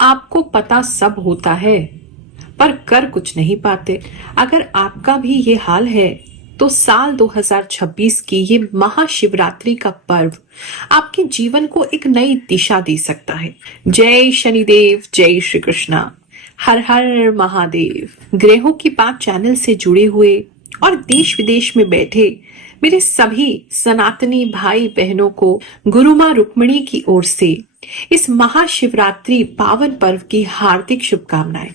आपको पता सब होता है पर कर कुछ नहीं पाते। अगर आपका भी ये हाल है तो साल 2026 की ये महाशिवरात्रि का पर्व आपके जीवन को एक नई दिशा दे सकता है। जय शनिदेव, जय श्री कृष्णा, हर हर महादेव। ग्रहों की बात चैनल से जुड़े हुए और देश विदेश में बैठे मेरे सभी सनातनी भाई बहनों को गुरु माँ रुक्मिणी की ओर से इस महाशिवरात्रि पावन पर्व की हार्दिक शुभकामनाएं।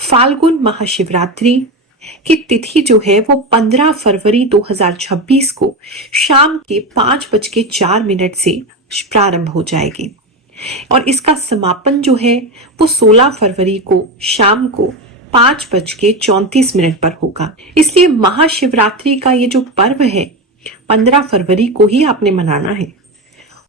फाल्गुन महाशिवरात्रि की तिथि जो है वो 15 फरवरी 2026 को शाम के 5:04 से प्रारंभ हो जाएगी और इसका समापन जो है वो 16 फरवरी को शाम को 5:34 पर होगा। इसलिए महाशिवरात्रि का ये जो पर्व है 15 फरवरी को ही आपने मनाना है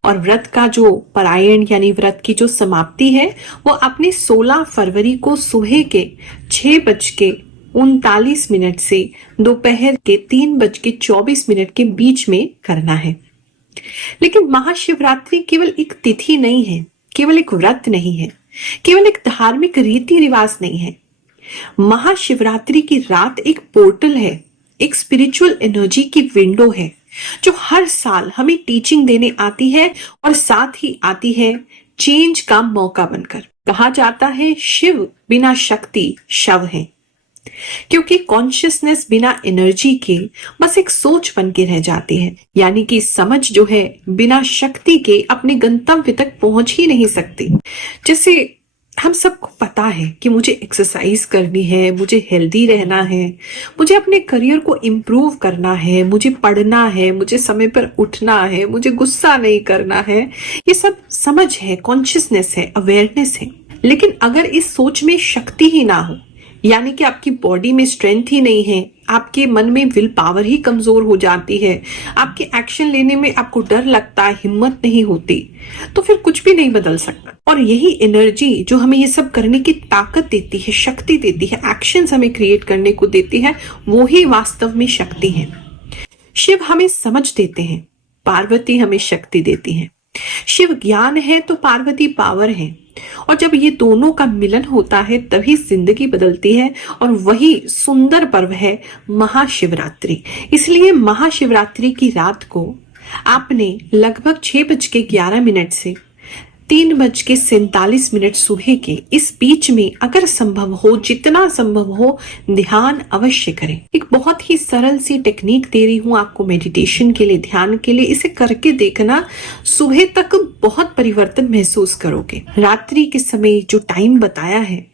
और व्रत का जो परायण यानी व्रत की जो समाप्ति है वो आपने 16 फरवरी को सुबह के 6:39 से दोपहर के 3:24 के बीच में करना है। लेकिन महाशिवरात्रि केवल एक तिथि नहीं है, केवल एक व्रत नहीं है, केवल एक धार्मिक रीति रिवाज नहीं है। महाशिवरात्रि की रात एक पोर्टल है, एक स्पिरिचुअल एनर्जी की विंडो है जो हर साल हमें टीचिंग देने आती है और साथ ही आती है चेंज का मौका बनकर। कहा जाता है शिव बिना शक्ति शव है, क्योंकि कॉन्शियसनेस बिना एनर्जी के बस एक सोच बन के रह जाती है। यानी कि समझ जो है बिना शक्ति के अपने गंतव्य तक पहुंच ही नहीं सकती। जैसे हम सबको पता है कि मुझे एक्सरसाइज करनी है, मुझे हेल्दी रहना है, मुझे अपने करियर को इम्प्रूव करना है, मुझे पढ़ना है, मुझे समय पर उठना है, मुझे गुस्सा नहीं करना है। ये सब समझ है, कॉन्शियसनेस है, अवेयरनेस है। लेकिन अगर इस सोच में शक्ति ही ना हो, यानी कि आपकी बॉडी में स्ट्रेंथ ही नहीं है, आपके मन में विल पावर ही कमजोर हो जाती है, आपके एक्शन लेने में आपको डर लगता है, हिम्मत नहीं होती, तो फिर कुछ भी नहीं बदल सकता। और यही एनर्जी जो हमें ये सब करने की ताकत देती है, शक्ति देती है, एक्शंस हमें क्रिएट करने को देती है, वो ही वास्तव में शक्ति है। शिव हमें समझ देते हैं, पार्वती हमें शक्ति देती है। शिव ज्ञान है तो पार्वती पावर है, और जब ये दोनों का मिलन होता है तभी जिंदगी बदलती है। और वही सुंदर पर्व है महाशिवरात्रि। इसलिए महाशिवरात्रि की रात को आपने लगभग 6:11 से 3:47 सुबह के इस बीच में अगर संभव हो, जितना संभव हो, ध्यान अवश्य करें। एक बहुत ही सरल सी टेक्निक दे रही हूँ आपको मेडिटेशन के लिए, ध्यान के लिए। इसे करके देखना, सुबह तक बहुत परिवर्तन महसूस करोगे। रात्रि के समय जो टाइम बताया है,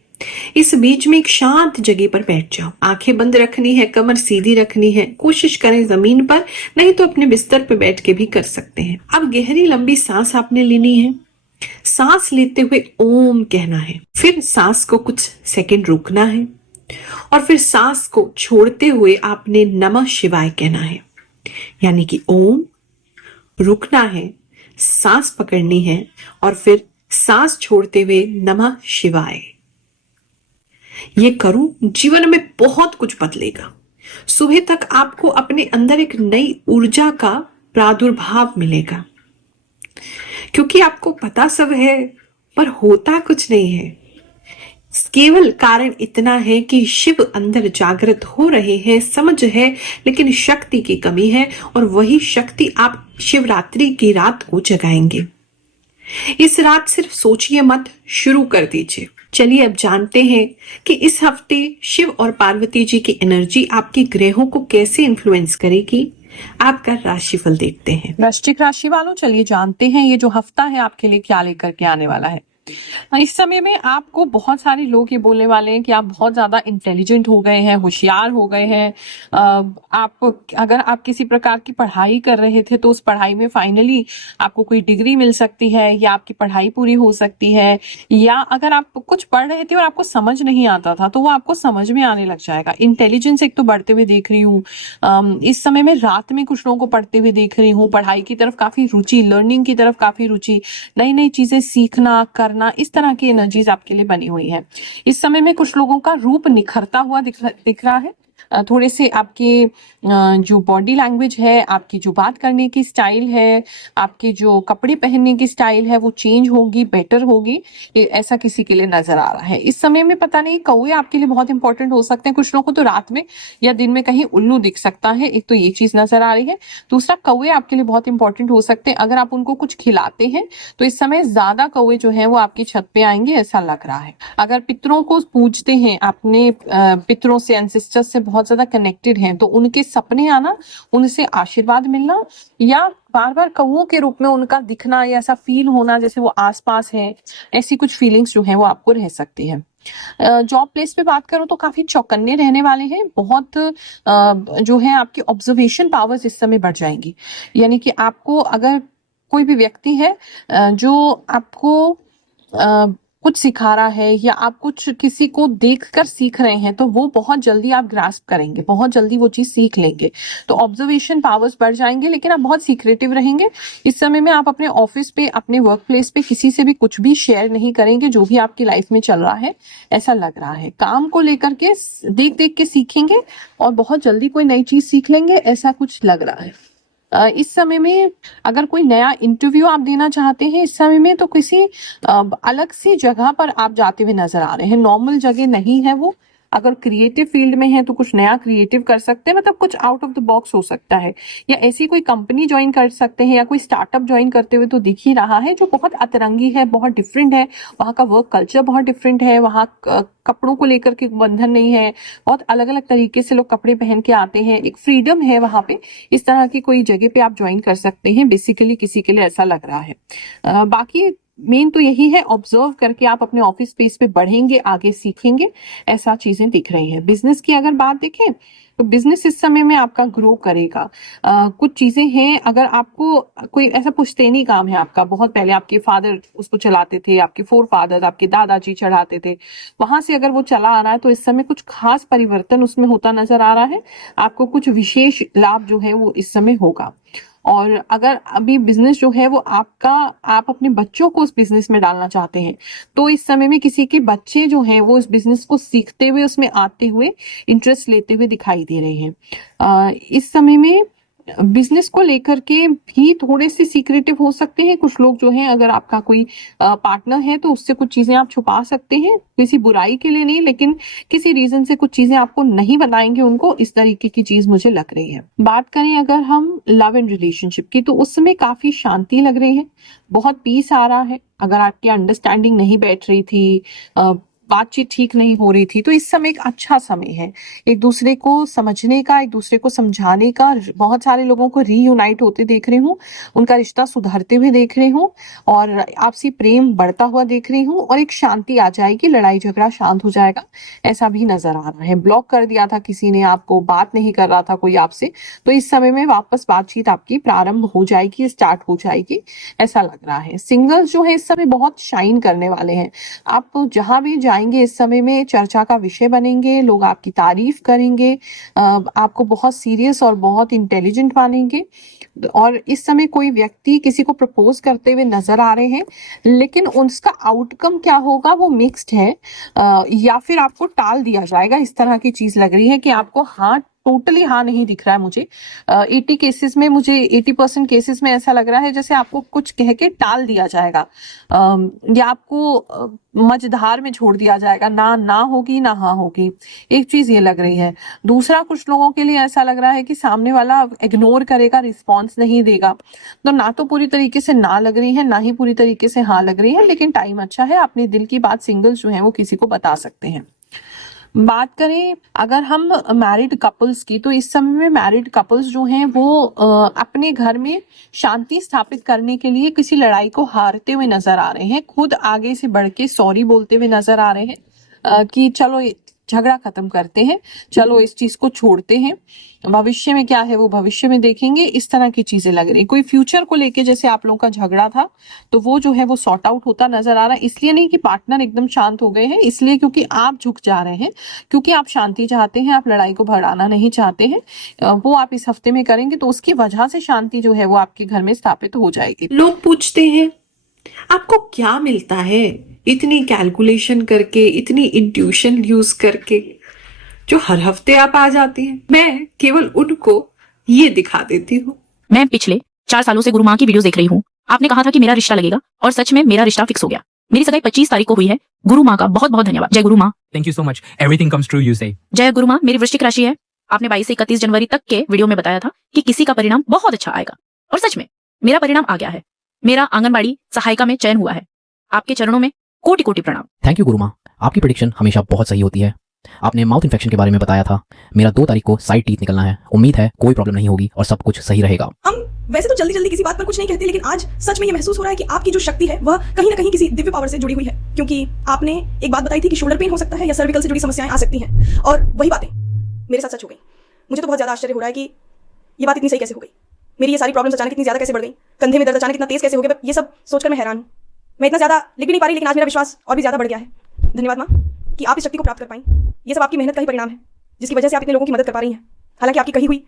इस बीच में एक शांत जगह पर बैठ जाओ। आंखें बंद रखनी है, कमर सीधी रखनी है। कोशिश करें जमीन पर, नहीं तो अपने बिस्तर पर बैठ के भी कर सकते हैं। अब गहरी लंबी सांस आपने लेनी है। सांस लेते हुए ओम कहना है, फिर सांस को कुछ सेकंड रोकना है और फिर सांस को छोड़ते हुए आपने नमः शिवाय कहना है। यानी कि ओम, रुकना है, सांस पकड़नी है और फिर सांस छोड़ते हुए नमः शिवाय। ये करूं, जीवन में बहुत कुछ बदलेगा। सुबह तक आपको अपने अंदर एक नई ऊर्जा का प्रादुर्भाव मिलेगा, क्योंकि आपको पता सब है पर होता कुछ नहीं है। केवल कारण इतना है कि शिव अंदर जागृत हो रहे हैं, समझ है, लेकिन शक्ति की कमी है और वही शक्ति आप शिवरात्रि की रात को जगाएंगे। इस रात सिर्फ सोचिए मत, शुरू कर दीजिए। चलिए अब जानते हैं कि इस हफ्ते शिव और पार्वती जी की एनर्जी आपके ग्रहों को कैसे इन्फ्लुएंस करेगी। आपका राशिफल देखते हैं। वृश्चिक राशि वालों, चलिए जानते हैं ये जो हफ्ता है आपके लिए क्या लेकर के आने वाला है। इस समय में आपको बहुत सारे लोग ये बोलने वाले हैं कि आप बहुत ज्यादा इंटेलिजेंट हो गए हैं, होशियार हो गए हैं। अगर आप किसी प्रकार की पढ़ाई कर रहे थे तो उस पढ़ाई में फाइनली आपको कोई डिग्री मिल सकती है या आपकी पढ़ाई पूरी हो सकती है। या अगर आप कुछ पढ़ रहे थे और आपको समझ नहीं आता था तो वो आपको समझ में आने लग जाएगा। इंटेलिजेंस एक तो बढ़ते हुए देख रही हूँ। इस समय में रात में कुछ लोगों को पढ़ते हुए देख रही हूँ। पढ़ाई की तरफ काफी रुचि, लर्निंग की तरफ काफी रुचि, नई नई चीजें सीखना करना, इस तरह की एनर्जीज आपके लिए बनी हुई है। इस समय में कुछ लोगों का रूप निखरता हुआ दिख रहा है। थोड़े से आपके जो बॉडी लैंग्वेज है, आपकी जो बात करने की स्टाइल है, आपके जो कपड़े पहनने की स्टाइल है वो चेंज होगी, बेटर होगी, ऐसा किसी के लिए नजर आ रहा है। इस समय में पता नहीं कौवे आपके लिए बहुत इंपॉर्टेंट हो सकते हैं। कुछ लोगों को तो रात में या दिन में कहीं उल्लू दिख सकता है, एक तो ये चीज नजर आ रही है। दूसरा, कौवे आपके लिए बहुत इंपॉर्टेंट हो सकते हैं। अगर आप उनको कुछ खिलाते हैं तो इस समय ज्यादा कौवे जो है वो आपकी छत पे आएंगे, ऐसा लग रहा है। अगर पितरों को पूजते हैं, अपने पितरों से, एंसेस्टर्स से बहुत ज्यादा कनेक्टेड हैं, तो उनके सपने आना, उनसे आशीर्वाद मिलना, या बार बार कौवों के रूप में उनका दिखना, या ऐसा फील होना जैसे वो आसपास है, ऐसी कुछ फीलिंग्स जो है वो आपको रह सकती है। जॉब प्लेस पे बात करो तो काफी चौकन्ने रहने वाले हैं। बहुत जो है आपकी ऑब्जर्वेशन पावर्स इस समय बढ़ जाएंगी। यानी कि आपको, अगर कोई भी व्यक्ति है जो आपको कुछ सिखा रहा है, या आप कुछ किसी को देखकर सीख रहे हैं, तो वो बहुत जल्दी आप ग्रास्प करेंगे, बहुत जल्दी वो चीज सीख लेंगे। तो ऑब्जर्वेशन पावर्स बढ़ जाएंगे, लेकिन आप बहुत सीक्रेटिव रहेंगे। इस समय में आप अपने ऑफिस पे, अपने वर्क प्लेस पे किसी से भी कुछ भी शेयर नहीं करेंगे जो भी आपकी लाइफ में चल रहा है, ऐसा लग रहा है। काम को लेकर के देख देख के सीखेंगे और बहुत जल्दी कोई नई चीज सीख लेंगे, ऐसा कुछ लग रहा है। इस समय में अगर कोई नया इंटरव्यू आप देना चाहते हैं इस समय में, तो किसी अलग सी जगह पर आप जाते हुए नजर आ रहे हैं। नॉर्मल जगह नहीं है वो। अगर क्रिएटिव फील्ड में है तो कुछ नया क्रिएटिव कर सकते हैं, मतलब कुछ आउट ऑफ द बॉक्स हो सकता है, या ऐसी कोई कंपनी ज्वाइन कर सकते हैं, या कोई स्टार्टअप ज्वाइन करते हुए तो दिख ही रहा है, जो बहुत अतरंगी है, बहुत डिफरेंट है। वहाँ का वर्क कल्चर बहुत डिफरेंट है, वहाँ कपड़ों को लेकर के बंधन नहीं है, बहुत अलग अलग तरीके से लोग कपड़े पहन के आते हैं, एक फ्रीडम है वहाँ पे। इस तरह की कोई जगह पे आप ज्वाइन कर सकते हैं, बेसिकली किसी के लिए ऐसा लग रहा है। बाकी मेन तो यही है, ऑब्जर्व करके आप अपने ऑफिस स्पेस पे बढ़ेंगे, आगे सीखेंगे, ऐसा चीजें दिख रही हैं। बिजनेस की अगर बात देखें तो बिजनेस इस समय में आपका ग्रो करेगा। कुछ चीजें हैं, अगर आपको कोई ऐसा पुश्तैनी काम है आपका, बहुत पहले आपके फादर उसको चलाते थे, आपके फोर फादर, आपके दादाजी चढ़ाते थे, वहां से अगर वो चला आ रहा है, तो इस समय कुछ खास परिवर्तन उसमें होता नजर आ रहा है। आपको कुछ विशेष लाभ जो है वो इस समय होगा। और अगर अभी बिजनेस जो है वो आपका, आप अपने बच्चों को उस बिजनेस में डालना चाहते हैं, तो इस समय में किसी के बच्चे जो हैं वो इस बिजनेस को सीखते हुए, उसमें आते हुए, इंटरेस्ट लेते हुए दिखाई दे रहे हैं। इस समय में बिजनेस को लेकर के भी थोड़े से सीक्रेटिव हो सकते हैं कुछ लोग जो हैं। अगर आपका कोई पार्टनर है तो उससे कुछ चीजें आप छुपा सकते हैं, किसी बुराई के लिए नहीं, लेकिन किसी रीजन से कुछ चीजें आपको नहीं बताएंगे उनको, इस तरीके की चीज मुझे लग रही है। बात करें अगर हम लव एंड रिलेशनशिप की, तो उस समय काफी शांति लग रही है, बहुत पीस आ रहा है। अगर आपकी अंडरस्टैंडिंग नहीं बैठ रही थी, बातचीत ठीक नहीं हो रही थी, तो इस समय एक अच्छा समय है एक दूसरे को समझने का, एक दूसरे को समझाने का। बहुत सारे लोगों को रीयूनाइट होते देख रही हूँ, उनका रिश्ता सुधरते हुए देख रही हूँ, और आपसी प्रेम बढ़ता हुआ देख रही हूँ, और एक शांति आ जाएगी, लड़ाई झगड़ा शांत हो जाएगा, ऐसा भी नजर आ रहा है। ब्लॉक कर दिया था किसी ने आपको, बात नहीं कर रहा था कोई आपसे, तो इस समय में वापस बातचीत आपकी प्रारंभ हो जाएगी, स्टार्ट हो जाएगी, ऐसा लग रहा है। सिंगल्स जो है इस समय बहुत शाइन करने वाले हैं। आप जहां भी जाएंगे इस समय में चर्चा का विषय बनेंगे, लोग आपकी तारीफ करेंगे, आपको बहुत सीरियस और बहुत इंटेलिजेंट मानेंगे। और इस समय कोई व्यक्ति किसी को प्रपोज करते हुए नजर आ रहे हैं, लेकिन उसका आउटकम क्या होगा वो मिक्स्ड है, या फिर आपको टाल दिया जाएगा, इस तरह की चीज लग रही है कि आपको हाँ, टोटली हाँ नहीं दिख रहा है मुझे। 80% केसेस में ऐसा लग रहा है जैसे आपको कुछ कह के टाल दिया जाएगा, या आपको मझधार में छोड़ दिया जाएगा, ना ना होगी ना हाँ होगी, एक चीज ये लग रही है। दूसरा, कुछ लोगों के लिए ऐसा लग रहा है कि सामने वाला इग्नोर करेगा, रिस्पॉन्स नहीं देगा। तो ना तो पूरी तरीके से ना लग रही है, ना ही पूरी तरीके से हाँ लग रही है, लेकिन टाइम अच्छा है, अपने दिल की बात सिंगल्स जो है वो किसी को बता सकते हैं। बात करें अगर हम मैरिड कपल्स की, तो इस समय में मैरिड कपल्स जो हैं वो अपने घर में शांति स्थापित करने के लिए किसी लड़ाई को हारते हुए नजर आ रहे हैं, खुद आगे से बढ़ के सॉरी बोलते हुए नजर आ रहे हैं, कि चलो झगड़ा खत्म करते हैं, चलो इस चीज को छोड़ते हैं, भविष्य में क्या है वो भविष्य में देखेंगे, इस तरह की चीजें लग रही। कोई फ्यूचर को लेके जैसे आप लोगों का झगड़ा था, तो वो जो है वो सॉर्ट आउट होता नजर आ रहा है। इसलिए नहीं कि पार्टनर एकदम शांत हो गए हैं, इसलिए क्योंकि आप झुक जा रहे हैं, क्योंकि आप शांति चाहते हैं, आप लड़ाई को बढ़ाना नहीं चाहते हैं। वो आप इस हफ्ते में करेंगे, तो उसकी वजह से शांति जो है वो आपके घर में स्थापित हो जाएगी। लोग पूछते हैं आपको क्या मिलता है इतनी कैलकुलेशन करके, इतनी इंट्यूशन यूज करके? जो हर हफ्ते आप आ जाती हैं। मैं केवल उनको ये दिखा देती हूँ। मैं पिछले 4 सालों से गुरु माँ की वीडियोस देख रही हूँ। आपने कहा था कि मेरा रिश्ता लगेगा और सच में मेरा रिश्ता फिक्स हो गया। मेरी सगाई 25 तारीख को हुई है। गुरु माँ का बहुत बहुत धन्यवाद। जय गुरु माँ। Thank you so much. Everything comes true, you say. जय गुरु माँ। मेरी वृश्चिक राशि है। आपने 22 से 31 जनवरी तक के वीडियो में बताया था कि किसी का परिणाम बहुत अच्छा आएगा और सच में मेरा परिणाम आ गया है। मेरा आंगनबाड़ी सहायिका में चयन हुआ है। आपके चरणों में कोटि कोटि प्रणाम। थैंक यू गुरु माँ, आपकी प्रेडिक्शन हमेशा बहुत सही होती है। आपने माउथ इन्फेक्शन के बारे में बताया था। मेरा 2 तारीख को साइड टीथ निकलना है। उम्मीद है कोई प्रॉब्लम नहीं होगी और सब कुछ सही रहेगा। हम वैसे तो जल्दी जल्दी किसी बात पर कुछ नहीं कहते, लेकिन आज सच में ये महसूस हो रहा है कि आपकी जो शक्ति है वह कहीं ना कहीं किसी दिव्य पावर से जुड़ी हुई है, क्योंकि आपने एक बात बताई थी कि शोल्डर पेन हो सकता है या सर्विकल से जुड़ी समस्याएं आ सकती हैं, और वही बातें मेरे साथ सच हो गई। मुझे तो बहुत ज्यादा आश्चर्य हो रहा है कि ये बात इतनी सही कैसे हो गई। मेरी ये सारी प्रॉब्लम्स अचानक इतनी ज्यादा कैसे बढ़ गई, कंधे में दर्द अचानक इतना तेज कैसे हो गया, ये सब सोचकर मैं हैरान हूँ। मैं इतना ज्यादा लिख भी नहीं पा रही, लेकिन आज मेरा विश्वास और भी ज्यादा बढ़ गया है। धन्यवाद माँ कि आप इस शक्ति को प्राप्त कर पाई। ये सब आपकी मेहनत का ही परिणाम है, जिसकी वजह से आप इतने लोगों की मदद कर पा रही हैं। हालांकि आपकी कही हुई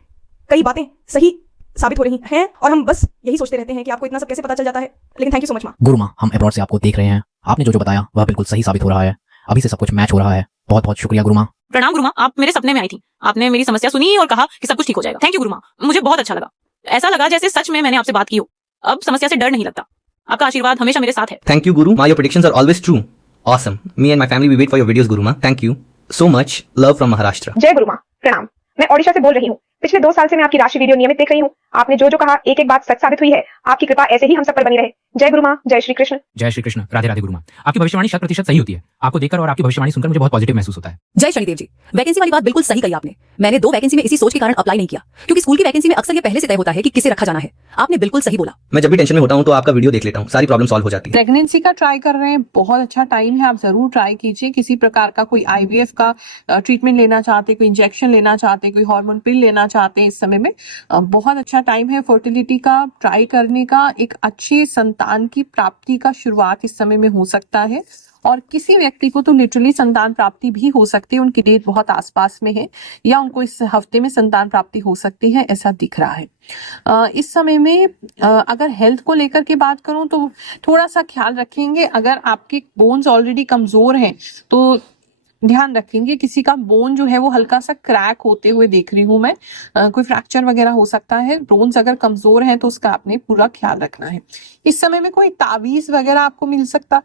कई बातें सही साबित हो रही हैं और हम बस यही सोचते रहते हैं कि आपको इतना सब कैसे पता चल जाता है, लेकिन थैंक यू सो मच माँ। गुरु माँ, हम अब्रॉड से आपको देख रहे हैं। आपने जो जो बताया वह बिल्कुल सही साबित हो रहा है। अभी से सब कुछ मैच हो रहा है। बहुत बहुत शुक्रिया गुरु माँ। प्रणाम गुरु माँ। आप मेरे सपने में आई थी। आपने मेरी समस्या सुनी और कहा कि सब कुछ ठीक हो जाएगा। थैंक यू गुरु माँ। मुझे बहुत अच्छा लगा। ऐसा लगा जैसे सच में मैंने आपसे बात की हो। अब समस्या से डर नहीं लगता। आपका आशीर्वाद हमेशा मेरे साथ है। Thank you, Guru. Ma, your predictions are always true. Awesome. Me and my family, we wait for your videos, Guru Ma. Thank you so much. Love from Maharashtra. जय गुरु माँ। प्रणाम। मैं ओडिशा से बोल रही हूँ। पिछले 2 साल से मैं आपकी राशि वीडियो नियमित देख रही हूँ। आपने जो जो कहा एक एक बात सच साबित हुई है। आपकी कृपा ऐसे ही हम सब पर बनी रहे। जय गुरु माँ। जय श्री कृष्ण। जय श्री कृष्ण। राधे राधे गुरु माँ। आपकी भविष्यवाणी 100% सही होती है। आपको देखकर और आपकी भविष्यवाणी सुनकर मुझे बहुत पॉजिटिव महसूस होता है। जय शनिदेव जी। वैकेंसी वाली बात बिल्कुल सही कही आपने। मैंने 2 वैकेंसी में इसी सोच के कारण अप्लाई नहीं किया, क्योंकि स्कूल की वैकेंसी में अक्सर ये पहले से तय होता है कि किसे रखा जाना है। आपने बिल्कुल सही बोला। मैं जब भी टेंशन में होता हूँ तो आपका वीडियो देख लेता हूँ, सारी प्रॉब्लम सॉल्व हो जाती है। प्रेगनेंसी का ट्राई कर रहे हैं, बहुत अच्छा टाइम है। आप जरूर ट्राई कीजिए। किसी प्रकार का कोई आईवीएफ का ट्रीटमेंट लेना चाहते, कोई इंजेक्शन लेना चाहते, कोई हार्मोन पिल लेना चाहते हैं, इस समय में बहुत अच्छा टाइम है फर्टिलिटी का ट्राई करने का। एक अच्छी संतान की प्राप्ति का शुरुआत इस समय में हो सकता है, और किसी व्यक्ति को तो लिटरली संतान प्राप्ति भी हो सकती है। उनकी डेट बहुत आसपास में है या उनको इस हफ्ते में संतान प्राप्ति हो सकती है, ऐसा दिख रहा है। इस समय में अगर हेल्थ को लेकर के बात करूं तो थोड़ा सा ख्याल रखेंगे। अगर आपके बोन्स ऑलरेडी कमजोर हैं तो ध्यान रखेंगे। किसी का बोन जो है वो हल्का सा क्रैक होते हुए देख रही हूं मैं। कोई फ्रैक्चर वगैरह हो सकता है। बोन्स अगर कमजोर हैं तो उसका आपने पूरा ख्याल रखना है। इस समय में कोई तावीज वगैरह आपको मिल सकता,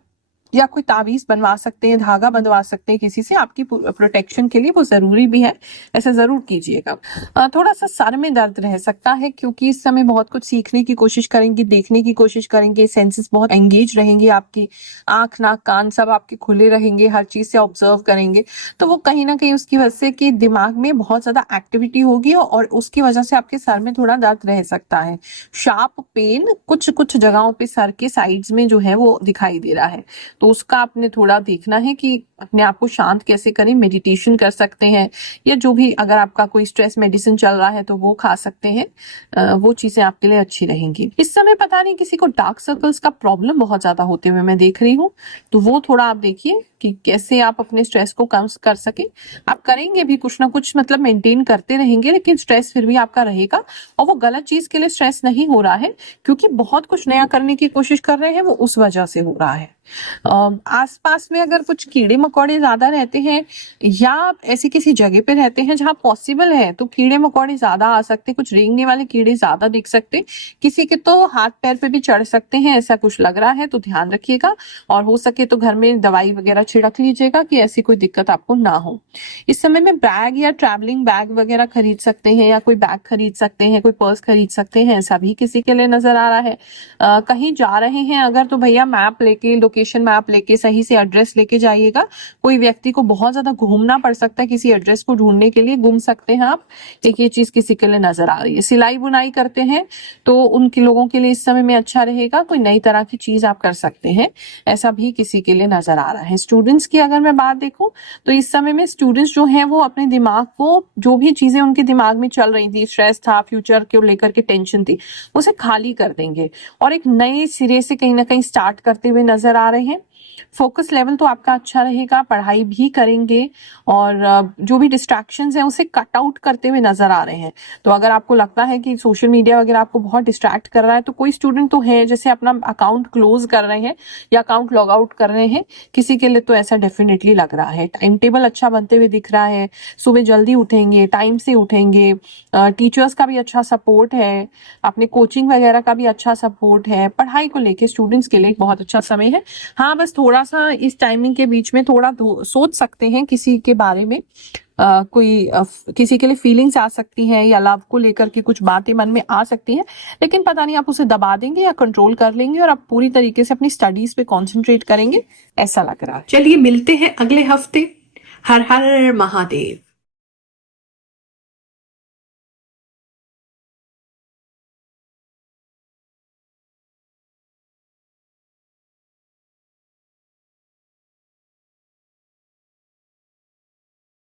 या कोई तावीज बनवा सकते हैं, धागा बंधवा सकते हैं किसी से, आपकी प्रोटेक्शन के लिए वो जरूरी भी है। ऐसा जरूर कीजिएगा। थोड़ा सा सर में दर्द रह सकता है, क्योंकि इस समय बहुत कुछ सीखने की कोशिश करेंगे, देखने की कोशिश करेंगे। सेंसेस बहुत एंगेज रहेंगे आपकी। आंख नाक कान सब आपके खुले रहेंगे, हर चीज से ऑब्जर्व करेंगे। तो वो कहीं ना कहीं उसकी वजह से कि दिमाग में बहुत ज्यादा एक्टिविटी होगी और उसकी वजह से आपके सर में थोड़ा दर्द रह सकता है। शार्प पेन कुछ कुछ जगहों पे सर के साइड्स में जो है वो दिखाई दे रहा है, तो उसका आपने थोड़ा देखना है कि अपने आप को शांत कैसे करें। मेडिटेशन कर सकते हैं, या जो भी अगर आपका कोई स्ट्रेस मेडिसिन चल रहा है तो वो खा सकते हैं। वो चीजें आपके लिए अच्छी रहेंगी। इस समय पता नहीं किसी को डार्क सर्कल्स का प्रॉब्लम बहुत ज्यादा होते हुए मैं देख रही हूँ, तो वो थोड़ा आप देखिए कि कैसे आप अपने स्ट्रेस को कम कर सके। आप करेंगे भी कुछ ना कुछ, मतलब मेंटेन करते रहेंगे, लेकिन स्ट्रेस फिर भी आपका रहेगा। और वो गलत चीज के लिए स्ट्रेस नहीं हो रहा है, क्योंकि बहुत कुछ नया करने की कोशिश कर रहे हैं, वो उस वजह से हो रहा है। आसपास में अगर कुछ कीड़े मकोड़े ज्यादा रहते हैं या ऐसी किसी जगह पे रहते हैं जहां पॉसिबल है तो कीड़े मकोड़े ज्यादा आ सकते हैं। कुछ रेंगने वाले कीड़े ज्यादा दिख सकते, किसी के तो हाथ पैर पे भी चढ़ सकते हैं, ऐसा कुछ लग रहा है, तो ध्यान रखिएगा। और हो सके तो घर में दवाई वगैरह छिड़क लीजिएगा कि ऐसी कोई दिक्कत आपको ना हो। इस समय में बैग या ट्रैवलिंग बैग वगैरह खरीद सकते हैं, या कोई बैग खरीद सकते हैं, कोई पर्स खरीद सकते हैं, ऐसा भी किसी के लिए नजर आ रहा है। कहीं जा रहे हैं अगर तो भैया मैप लेके, लोकेशन मैप लेके, सही से एड्रेस लेके जाइएगा। कोई व्यक्ति को बहुत ज्यादा घूमना पड़ सकता है, किसी एड्रेस को ढूंढने के लिए घूम सकते हैं आप। एक ये चीज किसी के लिए नजर आ रही है। सिलाई बुनाई करते हैं तो उनके लोगों के लिए इस समय में अच्छा रहेगा। कोई नई तरह की चीज आप कर सकते हैं, ऐसा भी किसी के लिए नजर आ रहा है। स्टूडेंट्स की अगर मैं बात देखूं तो इस समय में स्टूडेंट्स जो हैं वो अपने दिमाग को, जो भी चीजें उनके दिमाग में चल रही थी, स्ट्रेस था, फ्यूचर को लेकर के टेंशन थी, उसे खाली कर देंगे और एक नए सिरे से कहीं ना कहीं स्टार्ट करते हुए नजर आ रहे हैं। फोकस लेवल तो आपका अच्छा रहेगा, पढ़ाई भी करेंगे और जो भी डिस्ट्रैक्शंस हैं उसे कट आउट करते हुए नजर आ रहे हैं। तो अगर आपको लगता है कि सोशल मीडिया वगैरह आपको बहुत डिस्ट्रैक्ट कर रहा है, तो कोई स्टूडेंट तो है जैसे अपना अकाउंट क्लोज कर रहे हैं या अकाउंट लॉग आउट कर रहे हैं, किसी के लिए तो ऐसा डेफिनेटली लग रहा है। टाइम टेबल अच्छा बनते हुए दिख रहा है, सुबह जल्दी उठेंगे, टाइम से उठेंगे, टीचर्स का भी अच्छा सपोर्ट है, अपने कोचिंग वगैरह का भी अच्छा सपोर्ट है, पढ़ाई को लेके स्टूडेंट्स के लिए एक बहुत अच्छा समय है। हाँ, बस थोड़ा सा इस टाइमिंग के बीच में थोड़ा सोच सकते हैं किसी के बारे में, किसी के लिए फीलिंग्स आ सकती हैं या लव को लेकर के कुछ बातें मन में आ सकती हैं, लेकिन पता नहीं आप उसे दबा देंगे या कंट्रोल कर लेंगे और आप पूरी तरीके से अपनी स्टडीज पे कंसंट्रेट करेंगे, ऐसा लग रहा है। चलिए मिलते हैं अगले हफ्ते। हर हर महादेव।